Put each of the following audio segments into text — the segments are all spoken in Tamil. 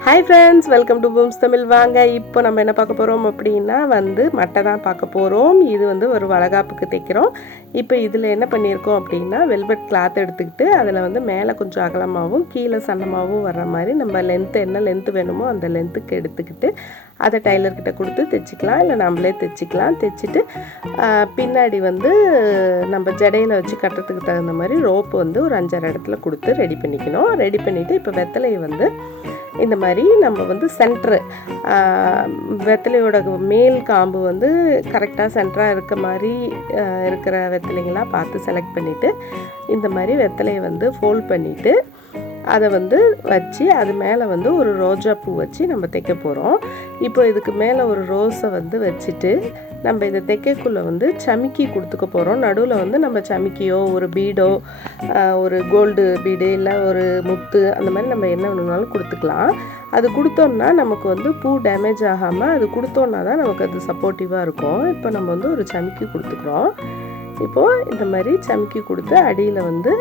Hi friends welcome to Booms Tamil வாங்க இப்போ நம்ம என்ன பார்க்க போகிறோம் அப்படின்னா வந்து மட்டை தான் பார்க்க போகிறோம் இது வந்து ஒரு வளகாப்புக்கு தைக்கிறோம். இப்போ இதில் என்ன பண்ணியிருக்கோம் அப்படின்னா வெல்வெட் கிளாத் எடுத்துக்கிட்டு அதில் வந்து மேலே கொஞ்சம் அகலமாகவும் கீழே சன்னமாகவும் வர்ற மாதிரி நம்ம லென்த்து என்ன லென்த்து வேணுமோ அந்த லென்த்துக்கு எடுத்துக்கிட்டு அதை டைலர்கிட்ட கொடுத்து தைச்சிக்கலாம். இல்லை நம்மளே தைச்சிக்கலாம். தைச்சிட்டு பின்னாடி வந்து நம்ம ஜடையில் வச்சு கட்டுறதுக்கு தகுந்த மாதிரி ரோப்பு வந்து ஒரு அஞ்சாறு இடத்துல கொடுத்து ரெடி பண்ணிக்கணும். ரெடி பண்ணிவிட்டு இப்போ வெத்தலையை வந்து இந்த மாதிரி நம்ம வந்து சென்ட்ரு வெத்தலையோட மேல் காம்பு வந்து கரெக்டாக சென்டராக இருக்க மாதிரி இருக்கிற வெத்தலைங்களாம் பார்த்து செலக்ட் பண்ணிவிட்டு இந்த மாதிரி வெத்தலையை வந்து ஃபோல்ட் பண்ணிவிட்டு அதை வந்து வச்சு அது மேலே வந்து ஒரு ரோஜா பூ வச்சு நம்ம தைக்க போகிறோம். இப்போ இதுக்கு மேலே ஒரு ரோஸை வந்து வச்சுட்டு நம்ம இதை தைக்கக்குள்ளே வந்து சமிக்கி கொடுத்துக்க போகிறோம். நடுவில் வந்து நம்ம சமிக்கியோ ஒரு பீடோ ஒரு கோல்டு பீடு இல்லை ஒரு முத்து அந்த மாதிரி நம்ம என்ன வேணும்னாலும் கொடுத்துக்கலாம். அது கொடுத்தோம்னா நமக்கு வந்து பூ டேமேஜ் ஆகாமல் அது கொடுத்தோன்னா தான் நமக்கு அது சப்போர்ட்டிவாக இருக்கும். இப்போ நம்ம வந்து ஒரு சமிக்கி கொடுத்துக்குறோம். இப்போது இந்த மாதிரி சமிக்கி கொடுத்து அடியில் வந்து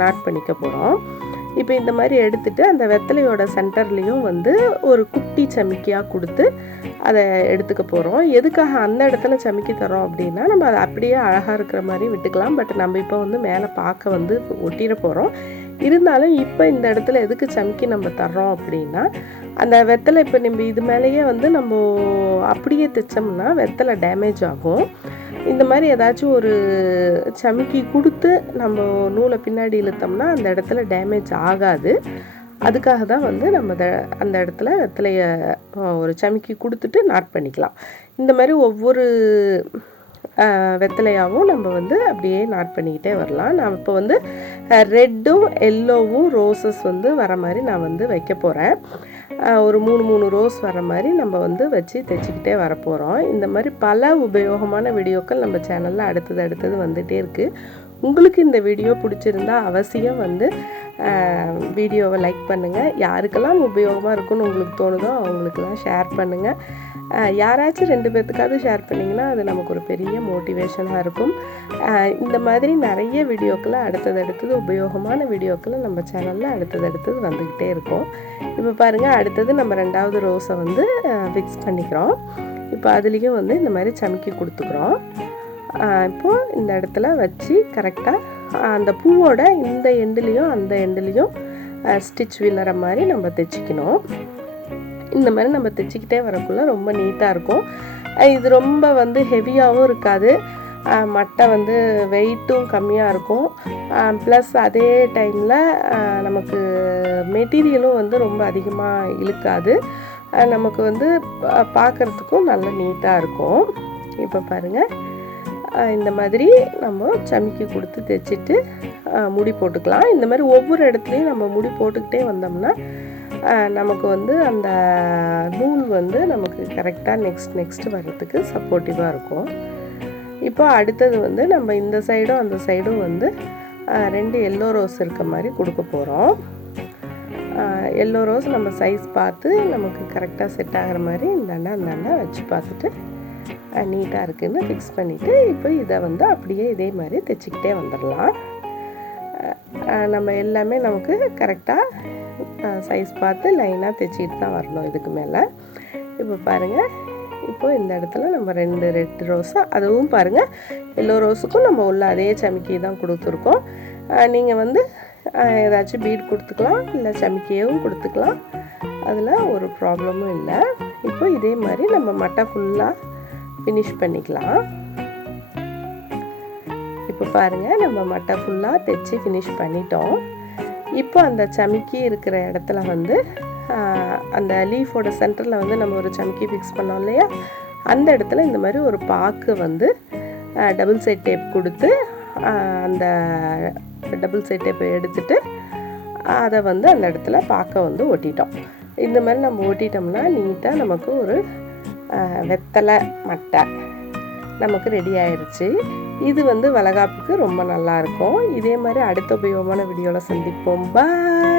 நாட் பண்ணிக்க போகிறோம். இப்போ இந்த மாதிரி எடுத்துட்டு அந்த வெத்தலையோட சென்டர்லேயும் வந்து ஒரு குட்டி சமிக்கியாக கொடுத்து அதை எடுத்துக்க போகிறோம் எதுக்காக அந்த இடத்துல சமிக்கி தரோம் அப்படின்னா நம்ம அதை அப்படியே அழகாக இருக்கிற மாதிரி விட்டுக்கலாம். பட் நம்ம இப்போ வந்து மேலே பார்க்க வந்து ஒட்டிட போகிறோம் இருந்தாலும் இப்போ இந்த இடத்துல எதுக்கு சமிக்கி நம்ம தர்றோம் அப்படின்னா அந்த வெத்தலை இப்போ நம்ம இது மேலேயே வந்து நம்ம அப்படியே தைச்சோம்னா வெத்தலை டேமேஜ் ஆகும். இந்த மாதிரி ஏதாச்சும் ஒரு சமிக்கி கொடுத்து நம்ம நூலை பின்னாடி இழுத்தோம்னா அந்த இடத்துல டேமேஜ் ஆகாது. அதுக்காக தான் வந்து நம்ம த- அந்த இடத்துல வெத்தலைய ஒரு சமிக்கி கொடுத்துட்டு நாட் பண்ணிக்கலாம். இந்த மாதிரி ஒவ்வொரு வெத்தலையாகவும் நம்ம வந்து அப்படியே நாட் பண்ணிக்கிட்டே வரலாம். நான் இப்போ வந்து ரெட்டும் எல்லோவும் ரோசஸ் வந்து வர மாதிரி நான் வந்து வைக்க போகிறேன் ஒரு மூணு மூணு ரோஸ் வர மாதிரி நம்ம வந்து வச்சு தைச்சிக்கிட்டே வரப்போகிறோம் இந்த மாதிரி பல உபயோகமான வீடியோக்கள் நம்ம சேனலில் அடுத்தது அடுத்தது வந்துகிட்டே இருக்குது உங்களுக்கு இந்த வீடியோ பிடிச்சிருந்தா அவசியம் வந்து வீடியோவை லைக் பண்ணுங்கள் யாருக்கெல்லாம் உபயோகமாக இருக்குன்னு உங்களுக்கு தோணுதோ அவங்களுக்கெல்லாம் ஷேர் பண்ணுங்கள் யாராச்சும் ரெண்டு பேர்த்துக்காவது ஷேர் பண்ணிங்கன்னா அது நமக்கு ஒரு பெரிய மோட்டிவேஷனாக இருக்கும். இந்த மாதிரி நிறைய வீடியோக்களை அடுத்தது அடுத்தது உபயோகமான வீடியோக்களை நம்ம சேனலில் அடுத்தது அடுத்தது வந்துக்கிட்டே இருக்கும். இப்போ பாருங்கள் அடுத்தது நம்ம ரெண்டாவது ரோஸை வந்து ஃபிக்ஸ் பண்ணிக்கிறோம். இப்போ அதுலேயும் வந்து இந்த மாதிரி சமைக்க கொடுத்துக்குறோம். இப்போது இந்த இடத்துல வச்சு கரெக்டாக அந்த பூவோட இந்த எண்டுலேயும் அந்த எண்டுலேயும் ஸ்டிச் விழுற மாதிரி நம்ம தைச்சிக்கணும். இந்த மாதிரி நம்ம தைச்சிக்கிட்டே வரக்குள்ளே ரொம்ப நீட்டாக இருக்கும். இது ரொம்ப வந்து ஹெவியாகவும் இருக்காது. மட்டை வந்து வெயிட்டும் கம்மியாக இருக்கும். ப்ளஸ் அதே டைமில் நமக்கு மெட்டீரியலும் வந்து ரொம்ப அதிகமாக இழுக்காது. நமக்கு வந்து பார்க்குறதுக்கும் பார்க்கறதுக்கும் நல்ல நீட்டாக இருக்கும். இப்போ பாருங்கள் இந்த மாதிரி நம்ம சமிக்கி கொடுத்து தைச்சிட்டு முடி போட்டுக்கலாம். இந்த மாதிரி ஒவ்வொரு இடத்துலையும் நம்ம முடி போட்டுக்கிட்டே வந்தோம்னா நமக்கு வந்து அந்த நூல் வந்து நமக்கு கரெக்டாக நெக்ஸ்ட் நெக்ஸ்ட் வர்றதுக்கு சப்போர்ட்டிவாக இருக்கும். இப்போ அடுத்தது வந்து நம்ம இந்த சைடும் அந்த சைடும் வந்து ரெண்டு எல்லோ ரோஸ் இருக்க மாதிரி கொடுக்க போகிறோம் எல்லோ ரோஸ் நம்ம சைஸ் பார்த்து நமக்கு கரெக்டாக செட் ஆகிற மாதிரி இந்தாண்டா இந்தாண்டா வச்சு பார்த்துட்டு நீட்டாக இருக்குன்னு ஃபிக்ஸ் பண்ணிவிட்டு இப்போ இதை வந்து அப்படியே இதே மாதிரி தைச்சிக்கிட்டே வந்துடலாம். நம்ம எல்லாமே நமக்கு கரெக்டாக சைஸ் பார்த்து லைனாக தைச்சிட்டு தான் வரணும் இதுக்கு மேலே. இப்போ பாருங்கள் இப்போ இந்த இடத்துல நம்ம ரெண்டு ரெட் ரோஸு அதுவும் பாருங்கள் எல்லோ ரோஸுக்கும் நம்ம உள்ள அதே சமிக்கி தான் கொடுத்துருக்கோம். நீங்கள் வந்து ஏதாச்சும் பீட் கொடுத்துக்கலாம் இல்லை சமிக்கியவும் கொடுத்துக்கலாம். அதில் ஒரு ப்ராப்ளமும் இல்லை. இப்போ இதே மாதிரி நம்ம மட்டை ஃபுல்லாக ஃபினிஷ் பண்ணிக்கலாம். இப்போ பாருங்கள் நம்ம மட்டை ஃபுல்லாக தைச்சி ஃபினிஷ் பண்ணிட்டோம். இப்போ அந்த சமிக்கி இருக்கிற இடத்துல வந்து அந்த லீஃபோட சென்டரில் வந்து நம்ம ஒரு சமிக்கி ஃபிக்ஸ் பண்ணோம் இல்லையா? அந்த இடத்துல இந்த மாதிரி ஒரு பாக்கு வந்து டபுள் சைட் டேப் கொடுத்து அந்த டபுள் சைட் டேப்பை எடுத்துட்டு அதை வந்து அந்த இடத்துல பார்க்க வந்து ஒட்டிட்டோம் இந்த மாதிரி நம்ம ஒட்டிட்டோம்னா நீட்டாக நமக்கு ஒரு வெத்தலை மட்டை நமக்கு ரெடி ஆயிருச்சு. இது வந்து வளகாப்புக்கு ரொம்ப நல்லா இருக்கும். இதே மாதிரி அடுத்த உபயோகமான வீடியோவில் சந்திப்போம். பாய்